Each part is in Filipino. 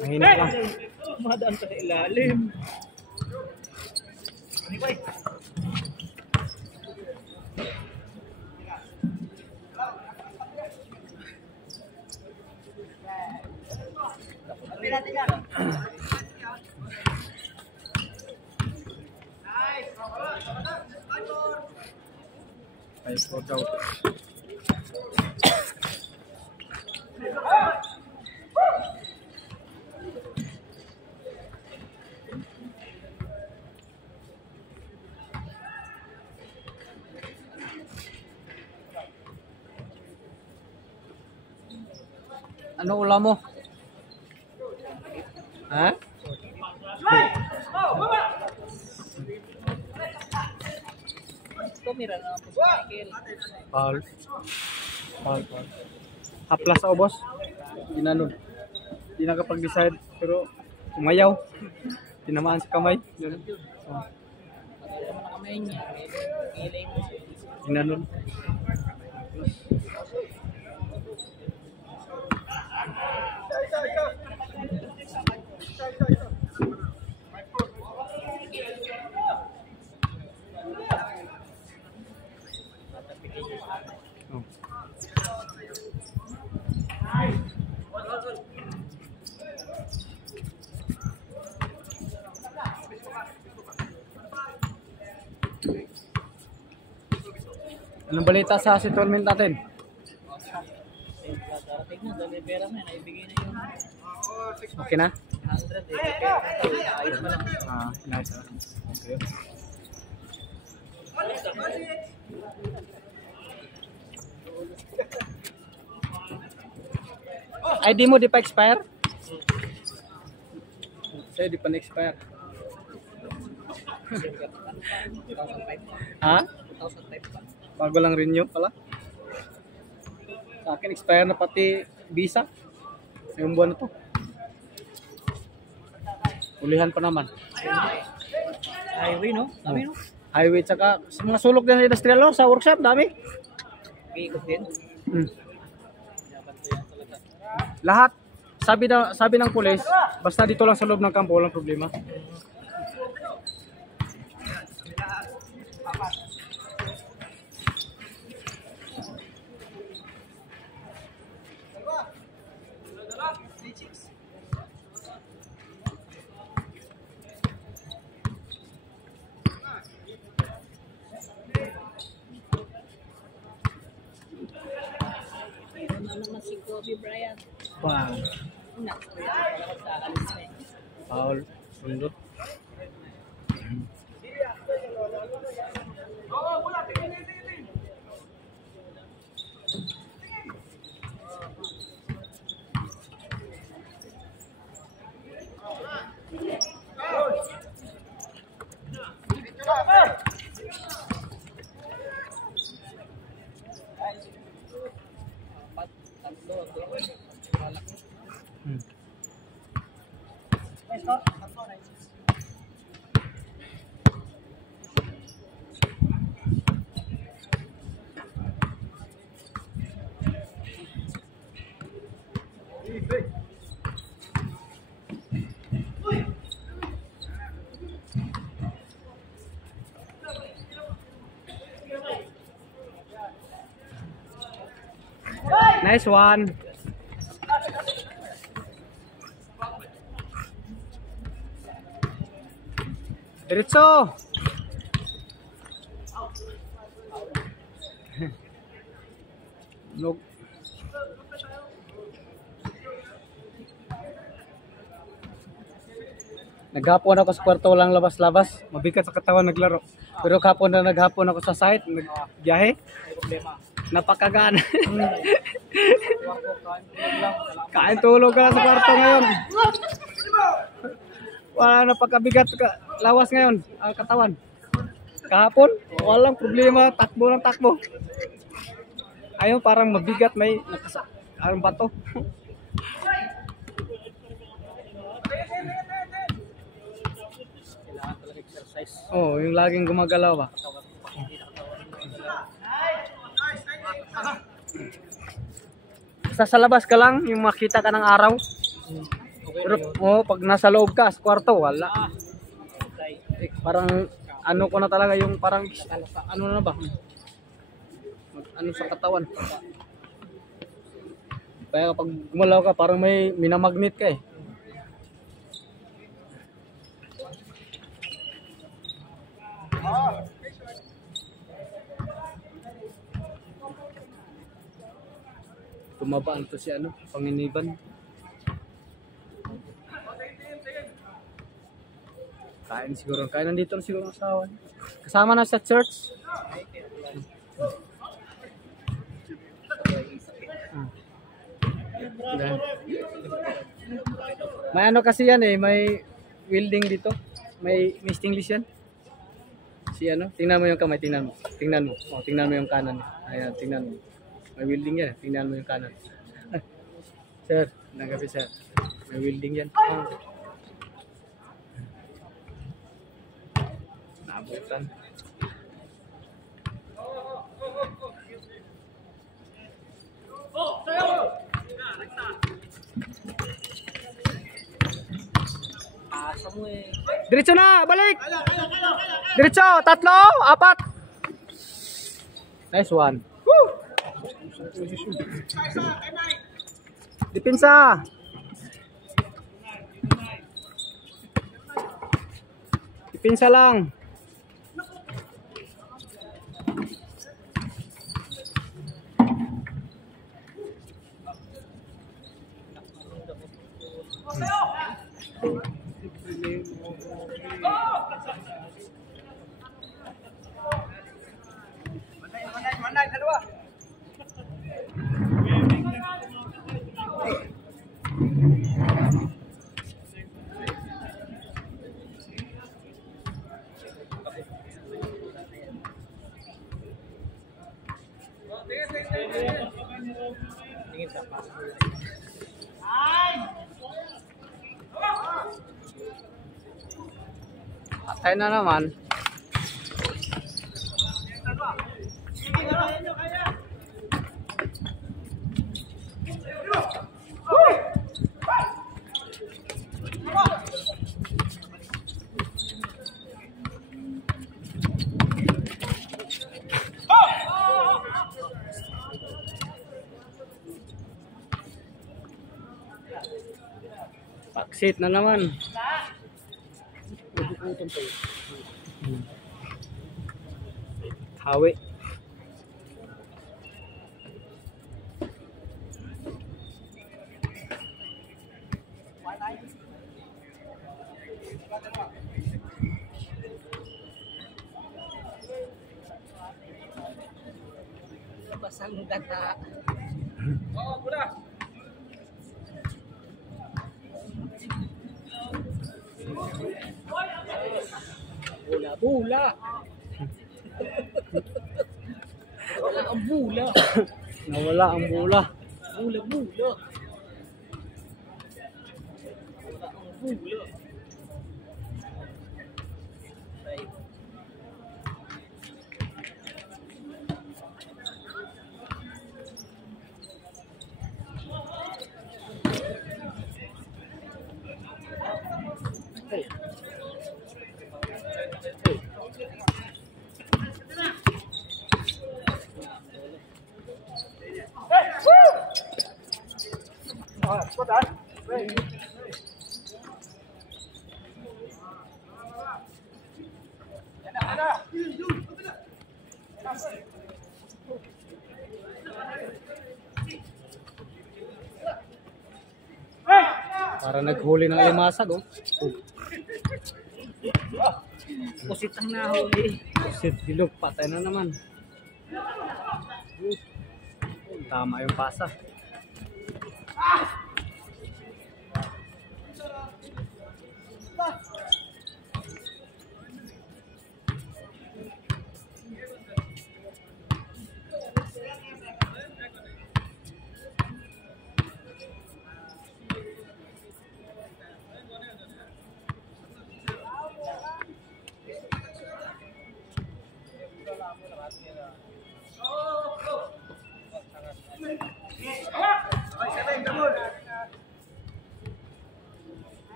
Mahina lang. Madaan sa ilalim. Ay, for daw. Ano ulam mo? Ha? Tumira na po sa Michael. Paul. Haplas ako, boss. Ginanod. Hindi nakapag-decide, pero umayaw. Tinamaan sa kamay. Ganun. Oh. Pagkala mo na kamay niya. Ilay mo. Ginanod. Oh. Anong balita sa settlement natin? Darating na, dali pera na, naibigay na yung Okay na? 100 ayos pa lang. Nice. Okay. ID mo di pa expire? Sa'yo di pa na-expire. Ha? 2005 pa. Bago lang renew pala. Sa akin expire na pati visa. Ngayong buwan na to. Ulihan pa naman. Highway, no? Dami, no? Highway tsaka sa mga sulok din sa industrial no? Sa workshop, dami. Ikot din. Binabantayan talaga. Lahat. Sabi ng pulis, basta dito lang sa loob ng kampo, walang problema. Ano naman si Kobe Bryant? Wow. Sa alis na eh. Paul, sundot. Nice one. Diretso. Log. Naghapon ako sa kwarto, walang labas-labas. Mabigat sa katawan naglaro. Pero kapon na naghapon ako sa site, nagbiyahe. Problema. Napakagaan. Kain tulog ka na sa kwarto ngayon. Wala napakabigat lawas ngayon ang katawan. Kahapon, walang problema, takbo ng takbo. Ayun parang mabigat, may anong bato. Kailangan talaga exercise. Oh, yung laging gumagalaw ba? Basta sa labas ka lang, yung makita ka ng araw. Okay Pero na yun. pag nasa loob ka, sa kwarto, wala. Okay. Parang ano ko na talaga yung parang ano na ba? Ano sa katawan. Kaya kapag gumalaw ka, parang may minamagnet ka eh. Tumabaan to si ano, Panginiban. Kain siguro. Kain nandito na siguro ang asawa. Kasama na sa church. May ano kasi yan eh, may welding dito. May stainless yan. Si ano, tingnan mo yung kamay, tingnan mo. Tingnan mo. Oh, tingnan mo yung kanan. Ayan, tingnan mo. May welding yan, tingnan mo yung kanan. Sir, nagabi sir. May welding yan. Oh. Naabutan. Asa mo eh. Diretso na, balik! Diretso, 3, 4. Nice one. Woo! Depensa. Depensa lang. Tingin ka pa. Patay na naman. Paksit na naman. Hawi. Basang gata. Bula-bula. Wala ang bula. Nawala ang bula. Bula-bula. Wala ang bula. Para naghuli ng limasag oh. Pusit ang nahuli. Shit, dilog, patay na naman. Tama yung pasa.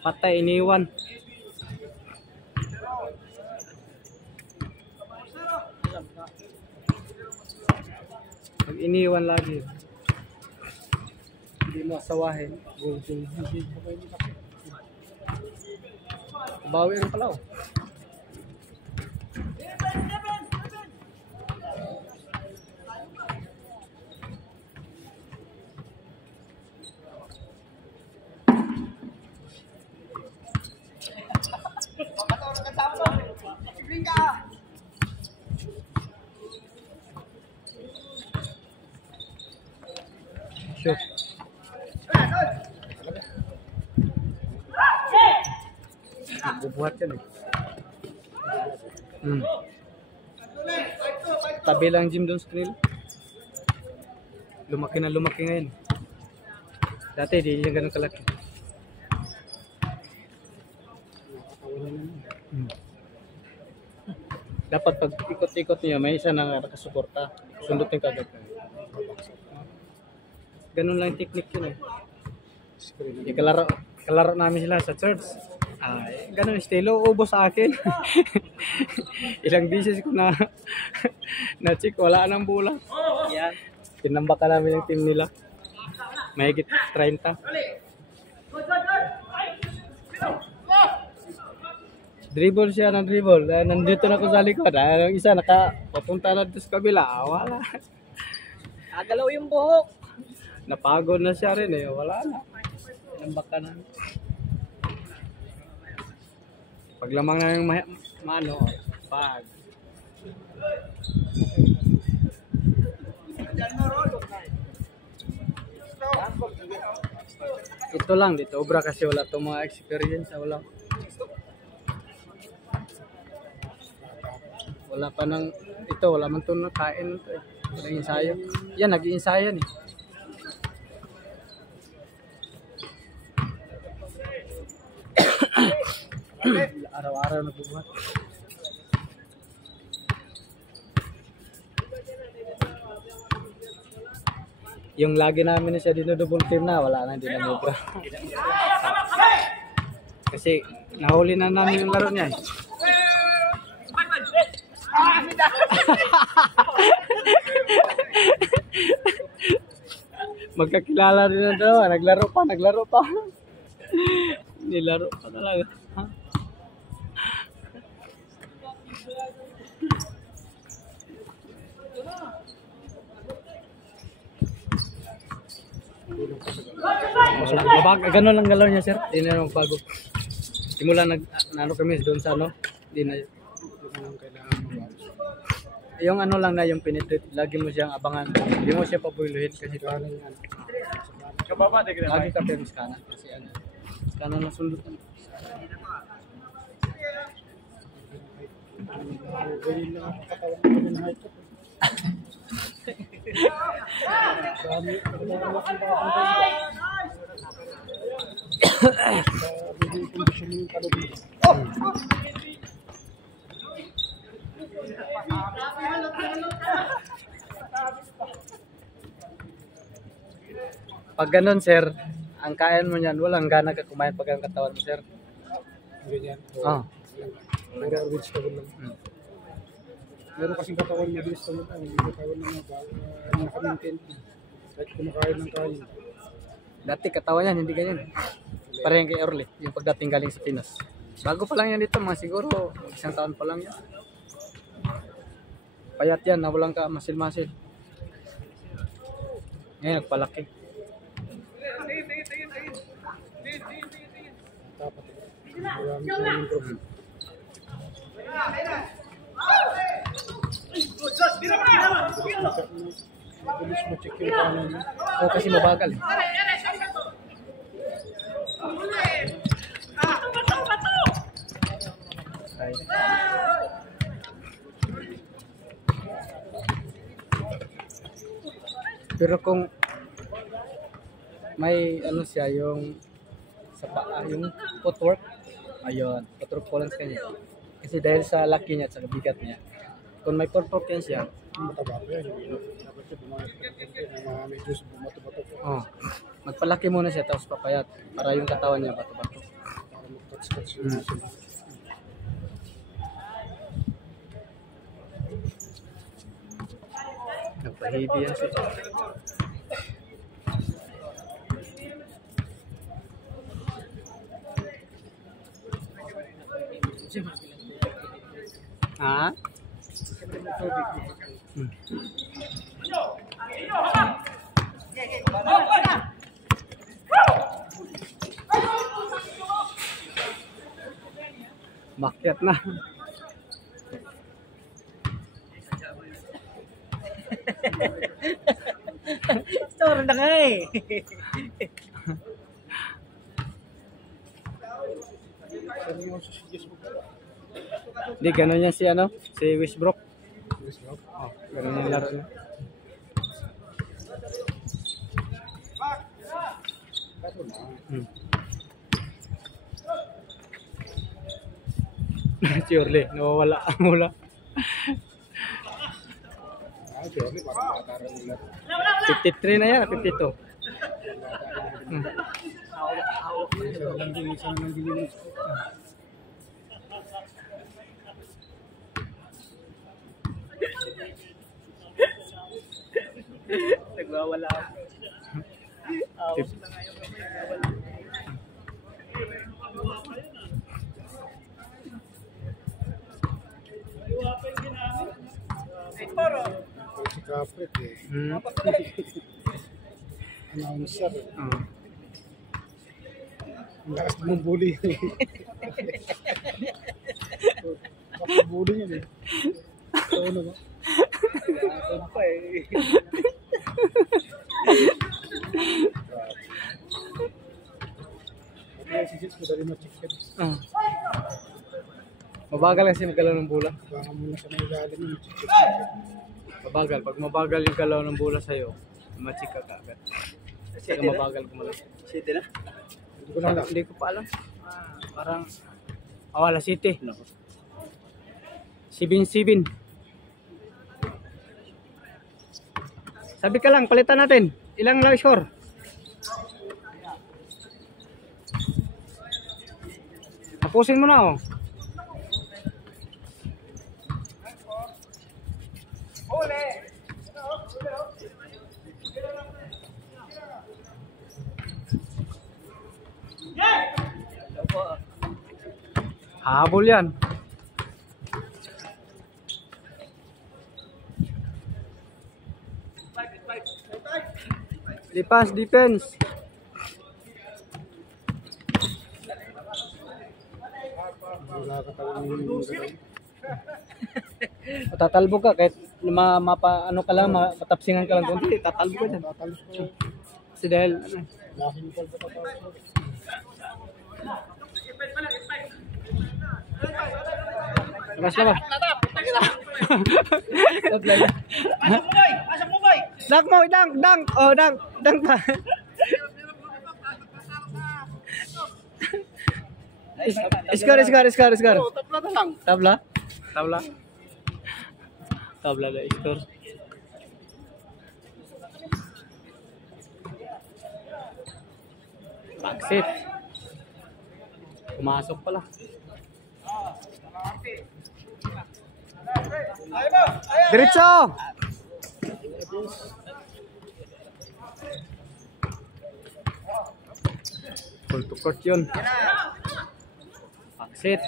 Patay, iniwan. Pag iniwan lagi. Hindi mo asawahin. Bawi rin pala. Shoot. Bubuhat yan eh. Tabi lang gym doon sa kanila. Lumaki na lumaki ngayon. Dati di niya ganun kalaki. Dapat pag ikot-ikot niya may isa na nakasuporta. Sundot yung kagad. Ganun lang yung technique yun eh. Kalaro namin sila sa church. Ganun estilo, ubos sa akin. Ilang beses ko na check, wala nang bola. Yan. Tinambaka namin yung team nila. Mahigit 30. Dribble siya ng dribble. Nandito na ako sa likod. Yung isa papunta na sa kabila. Wala. Agalaw yung buhok. Napagod na siya rin eh. Wala na. Tinambaka na. Paglamang na yung mano, pag. Ito lang dito, obra kasi wala itong mga experience. Wala pa nang, ito, wala man ito nakain. Walang ensayo. Yan, nag-iinsayan eh. Araw-araw nagbubuhat. Yung lagi namin na siya dito double team na, wala na, hindi na mubra. Kasi nahuli na namin yung laro niya eh. Magkakilala rin na daw, naglaro pa. Nilaro pa talaga. Ganun lang galaw niya, sir. Hindi na magbago. Simula nano kami doon sa ano, hindi na yung ano lang na yung penetrate, lagi mo siyang abangan. Hindi mo siya pabuluhin kasi paano yan. Lagi ka pero skana kasi ano. Skana na sundot. Pag ganun, sir, ang kain mo niyan, walang gana ka kumain pag ang katawan mo, sir. Ganyan. Oh. Puro vegetable lang. Meron kasing katawan niya vegetable lang. Hindi katawan na naka-maintain. Kahit kumakain ng kain. Dati katawan niyan, hindi ganyan. Parang kay Orly, yung pagdating galing sa Pinas. Bago pa lang yan dito, mga siguro, isang taon pa lang yan. Payat yan, nawalang ka masil-masil. Ngayon, nagpalaki. Dapat. Maraming problem. Bilis mo check yung kanan niya. Oo, kasi mabagal. Ay. Pero kung may ano siya yung sa paa, yung footwork, ayun, footwork po lang sa kanya. Kasi dahil sa laki niya at sa bigat niya, kung may footwork yan siya, Mataba pa yan. Dapat siya bumayat na medyo bumato-bato. magpalaki muna siya tapos papayat para yung katawan niya bato-bato. Cuts yung muscle. Nagpahidi yan siya. Ha? Makyat na. Store na nga eh. Saan yung susuggest mo pala? Hindi, ganun yan si ano? Si Westbrook. Yes, no? Oh, ganun yung laro niya. Kaso na. Si Orly, nawawala ang mula. Sorry, parang mataran nila. 53 na yan, 52. Isang lang gilinis. Nagwawala ako. Awas na nga yung nagwawala. Si Capret eh. Hmm. Announcer. Oh. Ang lakas mong bully. Bakit bully yun eh? Oo naman. Ano pa eh. Kaya si Jits, madali ma-chicken. Ah. Mabagal kasi magalaw ng bola. Baka muna sa may ilalim yung chicken. Mabagal. Pag mabagal yung galaw ng bola sa'yo, machika ka agad. Kasi ka mabagal kumalaw. City na? Hindi ko lang alam. Hindi ko pa alam. Parang Awala City. 7-7. Sabi ka lang, palitan natin. Ilang lang score? Tapusin mo na oh. Habol yan. Lipas, defense. Wala ka talagang yung Tatalbo ka kahit ano ka lang, matapsingan ka lang konti, tatalbo ka dyan. Tatalos ko. Kasi dahil, ano, Laking call pa tatawag ko. lakas na ba? Tablay. Pasok mo boy! Dunk mo, dunk. Oh, dunk pa. Score. Oo, tapla na lang. Tabla na score. Backset. Pumasok pala. Diretso! Full to court yun. Backset.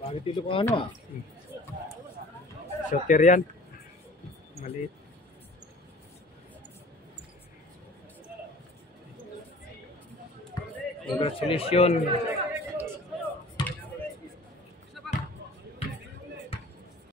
Bakit ilo ko ano ah? Shooter yan. Maliit. Congratulations.